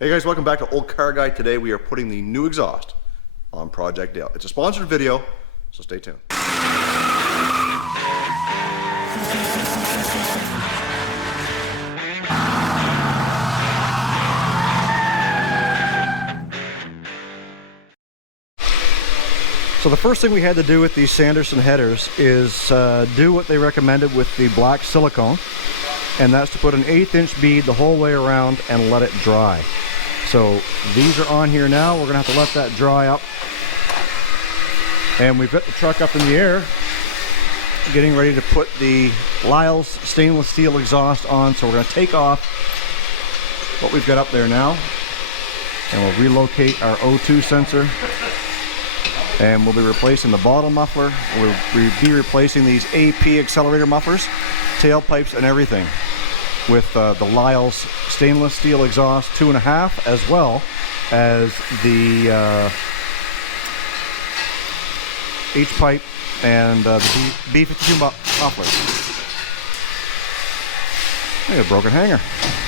Hey guys, welcome back to Olde Carr Guy. Today we are putting the new exhaust on Project Dale. It's a sponsored video, so stay tuned. So the first thing we had to do with these Sanderson headers is do what they recommended with the black silicone, and that's to put an 1/8 inch bead the whole way around and let it dry. So these are on here now. We're gonna have to let that dry up. And we've got the truck up in the air, getting ready to put the Lyells stainless steel exhaust on. So we're gonna take off what we've got up there now, and we'll relocate our O2 sensor. And we'll be replacing the bottle muffler. We'll be replacing these AP accelerator mufflers, tailpipes and everything, with the Lyells stainless steel exhaust 2.5, as well as the H-pipe and the B52 muffler. I got a broken hanger.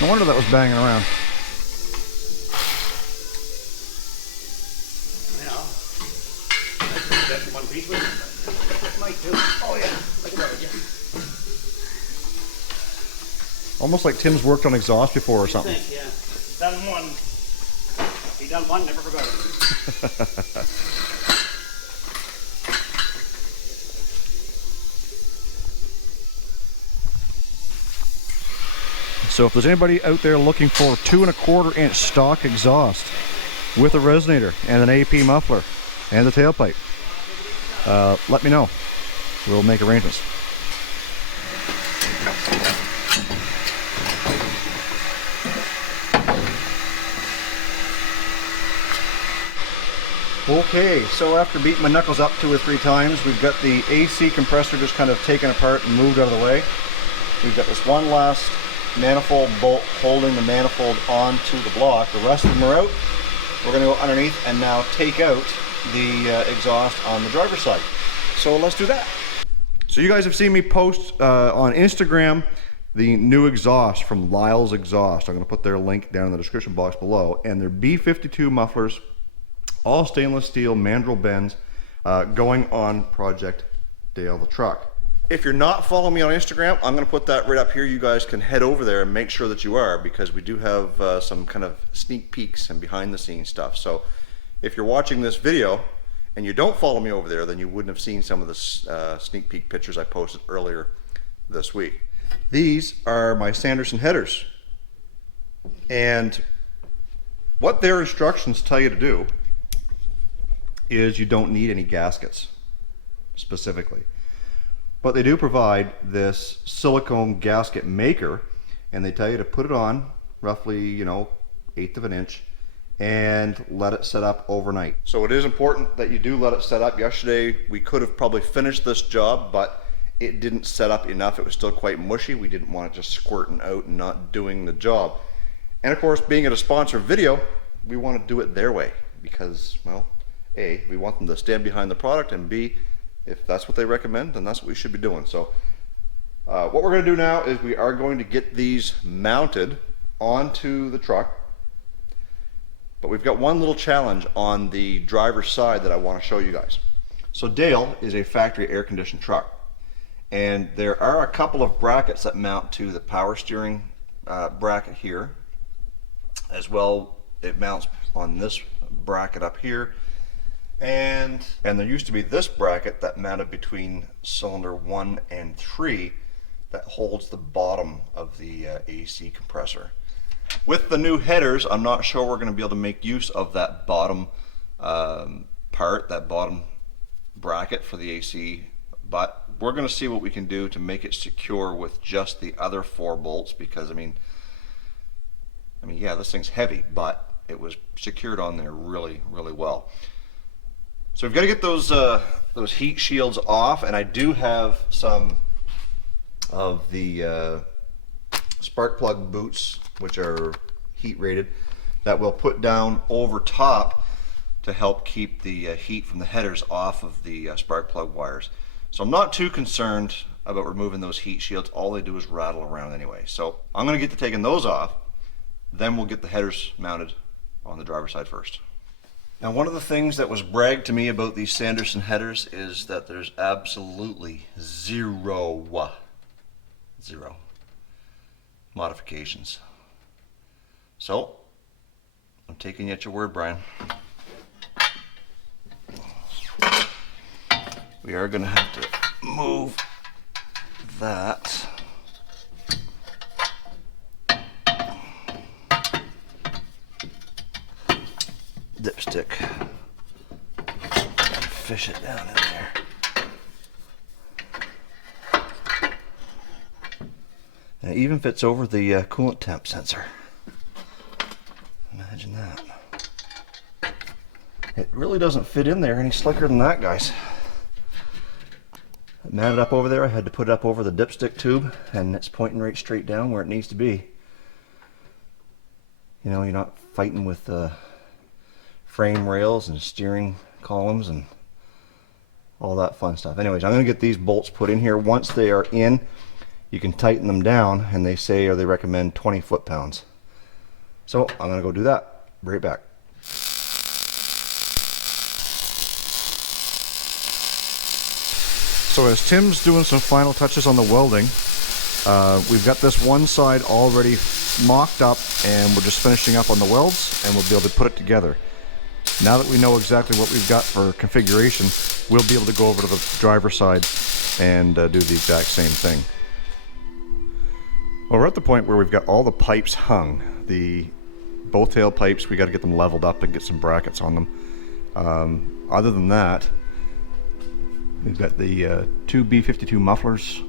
No wonder that was banging around. One piece with it. Might too. Oh yeah, look at that, would you? Almost like Tim's worked on exhaust before or something. I think, yeah. Done one. He done one, never forgot it. So if there's anybody out there looking for 2¼ inch stock exhaust with a resonator and an AP muffler and the tailpipe, let me know. We'll make arrangements. Okay, so after beating my knuckles up 2 or 3 times, we've got the AC compressor just kind of taken apart and moved out of the way. We've got this one last manifold bolt holding the manifold onto the block. The rest of them are out. We're going to go underneath and now take out the exhaust on the driver's side. So let's do that. So you guys have seen me post on Instagram the new exhaust from Lyells Exhaust. I'm going to put their link down in the description box below, and their B52 mufflers, all stainless steel mandrel bends, going on Project Dale the truck. If you're not following me on Instagram, I'm going to put that right up here. You guys can head over there and make sure that you are, because we do have some kind of sneak peeks and behind the scenes stuff. So if you're watching this video and you don't follow me over there, then you wouldn't have seen some of the sneak peek pictures I posted earlier this week. These are my Sanderson headers, and what their instructions tell you to do is you don't need any gaskets specifically, but they do provide this silicone gasket maker, and they tell you to put it on roughly, you know, 1/8 inch and let it set up overnight. So it is important that you do let it set up. Yesterday we could have probably finished this job, but it didn't set up enough. It was still quite mushy. We didn't want it just squirting out and not doing the job. And of course, being at a sponsored video, we want to do it their way, because, well, A, we want them to stand behind the product, and B, if that's what they recommend, then that's what we should be doing. So what we're going to do now is we are going to get these mounted onto the truck. But we've got one little challenge on the driver's side that I want to show you guys. So Dale is a factory air-conditioned truck, and there are a couple of brackets that mount to the power steering bracket here. As well, it mounts on this bracket up here, and there used to be this bracket that mounted between cylinder 1 and 3 that holds the bottom of the AC compressor. With the new headers, I'm not sure we're going to be able to make use of that bottom part, that bottom bracket for the AC, but we're going to see what we can do to make it secure with just the other 4 bolts, because I mean, yeah, this thing's heavy, but it was secured on there really, really well. So we've got to get those heat shields off, and I do have some of the spark plug boots, which are heat rated, that we'll put down over top to help keep the heat from the headers off of the spark plug wires. So I'm not too concerned about removing those heat shields. All they do is rattle around anyway. So I'm going to get to taking those off, Then we'll get the headers mounted on the driver's side first. Now, one of the things that was bragged to me about these Sanderson headers is that there's absolutely zero modifications. So, I'm taking you at your word, Brian. We are going to have to move that. Dipstick. Fish it down in there. And it even fits over the coolant temp sensor. Imagine that. It really doesn't fit in there any slicker than that, guys. I mounted up over there. I had to put it up over the dipstick tube, and it's pointing right straight down where it needs to be. You know, you're not fighting with frame rails and steering columns and all that fun stuff. Anyways, I'm going to get these bolts put in here. Once they are in, you can tighten them down, and they say, or they recommend 20 foot-pounds. So I'm going to go do that. Be right back. So as Tim's doing some final touches on the welding, we've got this one side already mocked up, and we're just finishing up on the welds, and we'll be able to put it together. Now that we know exactly what we've got for configuration, we'll be able to go over to the driver's side and do the exact same thing. Well, we're at the point where we've got all the pipes hung. Both tail pipes, we got to get them leveled up and get some brackets on them. Other than that, we've got the two B52 mufflers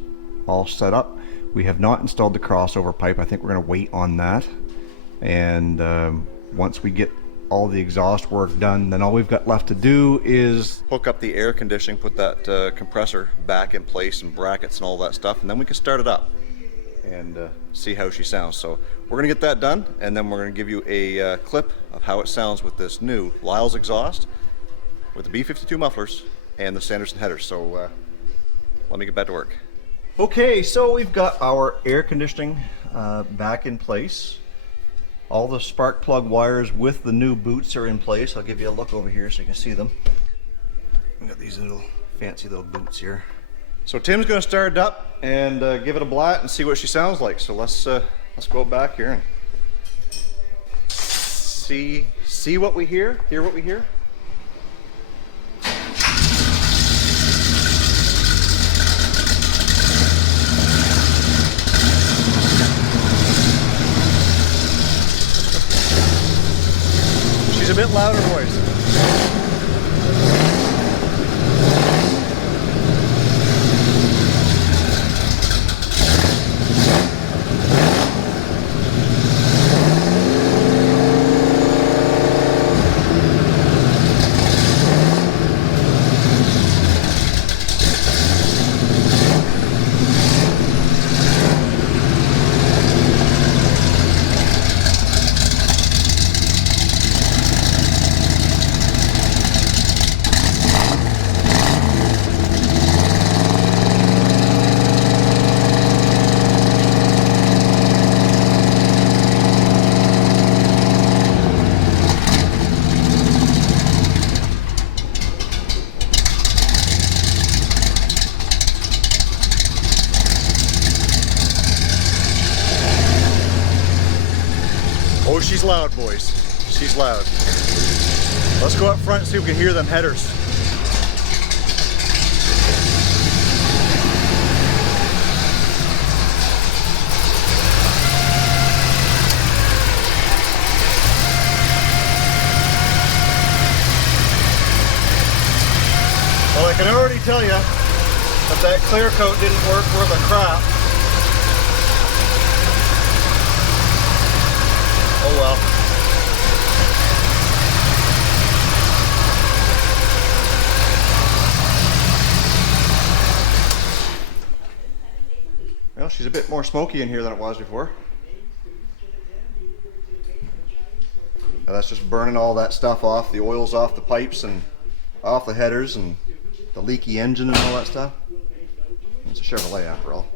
all set up. We have not installed the crossover pipe. I think we're going to wait on that. And once we get all the exhaust work done, then all we've got left to do is hook up the air conditioning, put that compressor back in place and brackets and all that stuff, and then we can start it up and see how she sounds. So we're going to get that done, and then we're going to give you a clip of how it sounds with this new Lyells exhaust with the B52 mufflers and the Sanderson headers. So let me get back to work. Okay, so we've got our air conditioning back in place. All the spark plug wires with the new boots are in place. I'll give you a look over here so you can see them. We've got these little fancy little boots here. So Tim's going to start it up and give it a blat and see what she sounds like. So let's go back here and see what we hear what we hear. She's a bit louder voice. Oh, she's loud, boys. She's loud. Let's go up front and see if we can hear them headers. Well, I can already tell you that clear coat didn't work worth a crap. Oh well. Well, she's a bit more smoky in here than it was before. Now that's just burning all that stuff off, the oils off the pipes and off the headers and the leaky engine and all that stuff. It's a Chevrolet after all.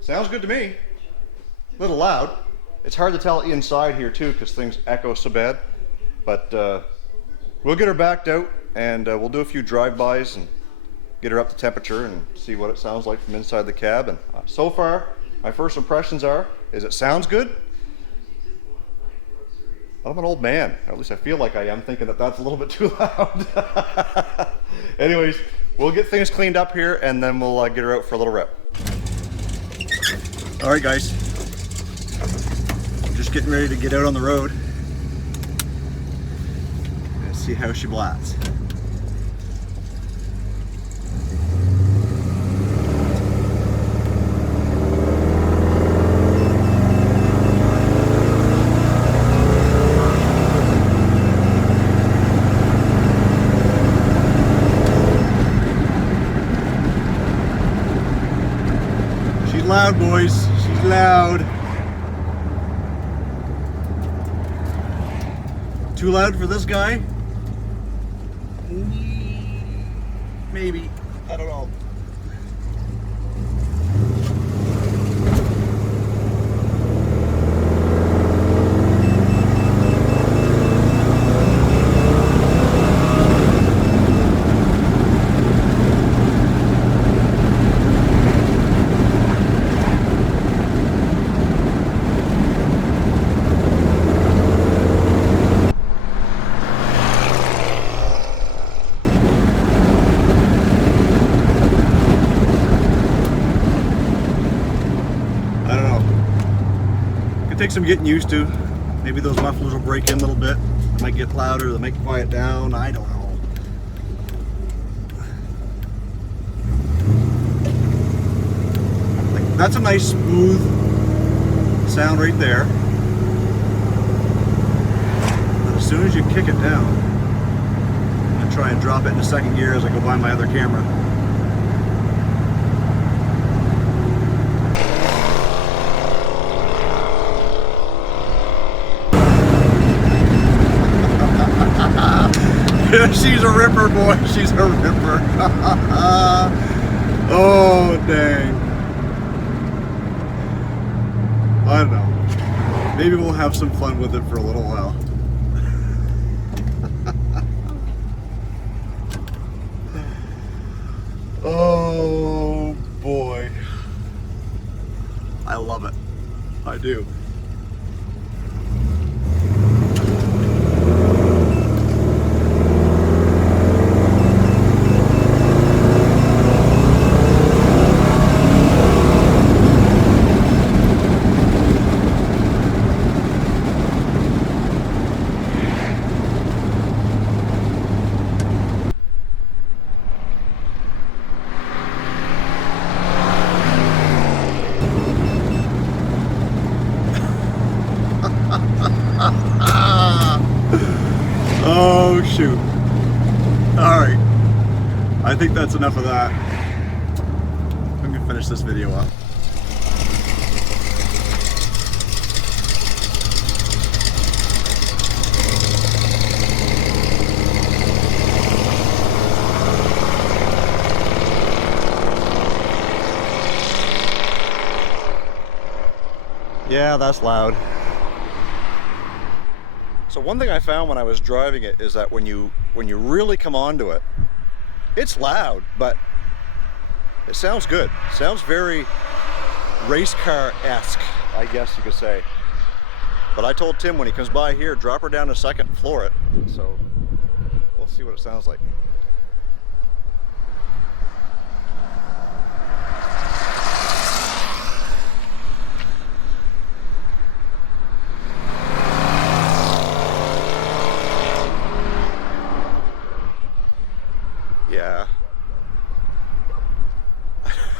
Sounds good to me. A little loud. It's hard to tell inside here too because things echo so bad. But we'll get her backed out and we'll do a few drive-bys and get her up to temperature and see what it sounds like from inside the cab. And so far, my first impressions is it sounds good. I'm an old man, or at least I feel like I am, thinking that that's a little bit too loud. Anyways, we'll get things cleaned up here and then we'll get her out for a little rep. All right, guys. I'm just getting ready to get out on the road and see how she blats. Loud, boys. She's loud. Too loud for this guy? Maybe. I don't know. Take some getting used to. Maybe those mufflers will break in a little bit. They might get louder, they might quiet down. I don't know. Like, that's a nice smooth sound right there. But as soon as you kick it down, I try and drop it into second gear as I go by my other camera. She's a ripper, boy. She's a ripper. Oh, dang. I don't know. Maybe we'll have some fun with it for a little while. Oh, boy. I love it. I do. Oh shoot. Alright. I think that's enough of that. I'm gonna finish this video up. Yeah, that's loud. So one thing I found when I was driving it is that when you really come onto it, it's loud, but it sounds good. It sounds very race car-esque, I guess you could say. But I told Tim when he comes by here, drop her down to second and floor it. So we'll see what it sounds like. Yeah.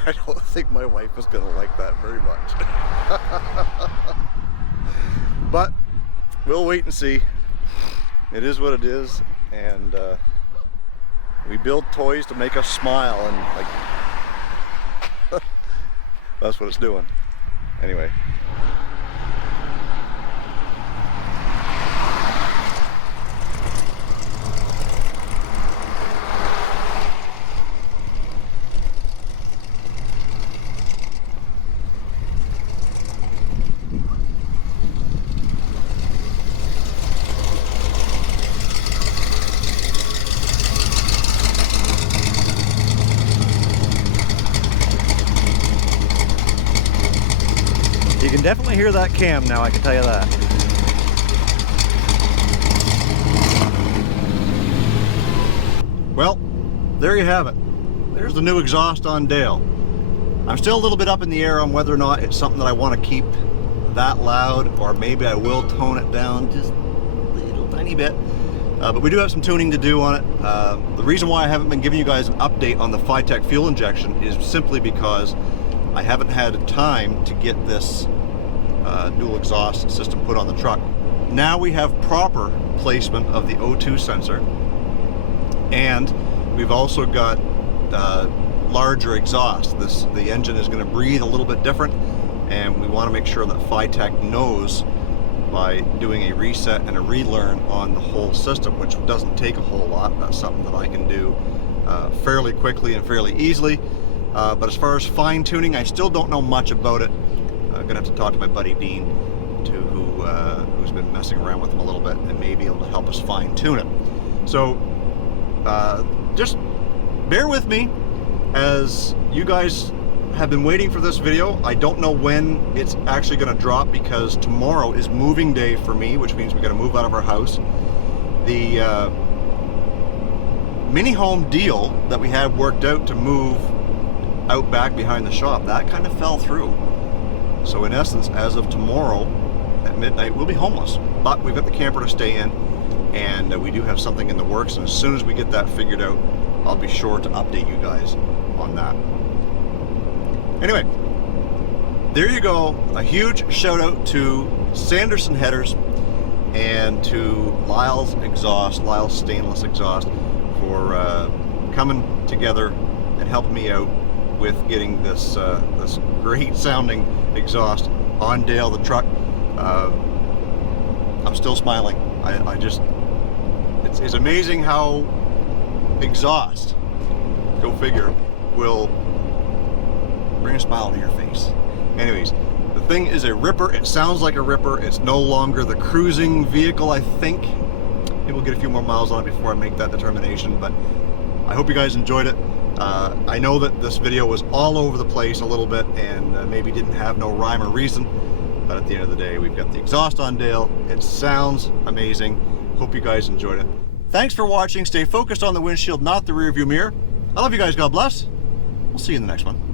I don't think my wife is going to like that very much. But we'll wait and see. It is what it is, and we build toys to make us smile, and like that's what it's doing. Anyway. can definitely hear that cam now, I can tell you that. Well, there you have it. There's the new exhaust on Dale. I'm still a little bit up in the air on whether or not it's something that I want to keep that loud, or maybe I will tone it down just a little tiny bit. But we do have some tuning to do on it. The reason why I haven't been giving you guys an update on the Phytech fuel injection is simply because I haven't had time to get this dual exhaust system put on the truck. Now we have proper placement of the O2 sensor, and we've also got larger exhaust. The engine is going to breathe a little bit different, and we want to make sure that Phytech knows by doing a reset and a relearn on the whole system, which doesn't take a whole lot. That's something that I can do fairly quickly and fairly easily. But as far as fine tuning, I still don't know much about it. I'm gonna have to talk to my buddy Dean, who's been messing around with them a little bit, and may be able to help us fine tune it. So just bear with me as you guys have been waiting for this video. I don't know when it's actually going to drop, because tomorrow is moving day for me, which means we got to move out of our house. The mini home deal that we had worked out to move out back behind the shop, that kind of fell through. So in essence, as of tomorrow at midnight, we'll be homeless. But we've got the camper to stay in, and we do have something in the works, and as soon as we get that figured out, I'll be sure to update you guys on that. Anyway, there you go. A huge shout out to Sanderson headers and to Lyells exhaust, Lyells stainless exhaust, for coming together and helping me out with getting this this great sounding exhaust on Dale the truck. I'm still smiling. I just, it's amazing how exhaust, go figure, will bring a smile to your face. Anyways, the thing is a ripper. It sounds like a ripper. It's no longer the cruising vehicle, I think. Maybe we'll get a few more miles on it before I make that determination, but I hope you guys enjoyed it. I know that this video was all over the place a little bit, and maybe didn't have no rhyme or reason, but at the end of the day, we've got the exhaust on Dale. It sounds amazing. Hope you guys enjoyed it. Thanks for watching. Stay focused on the windshield, not the rear view mirror. I love you guys. God bless. We'll see you in the next one.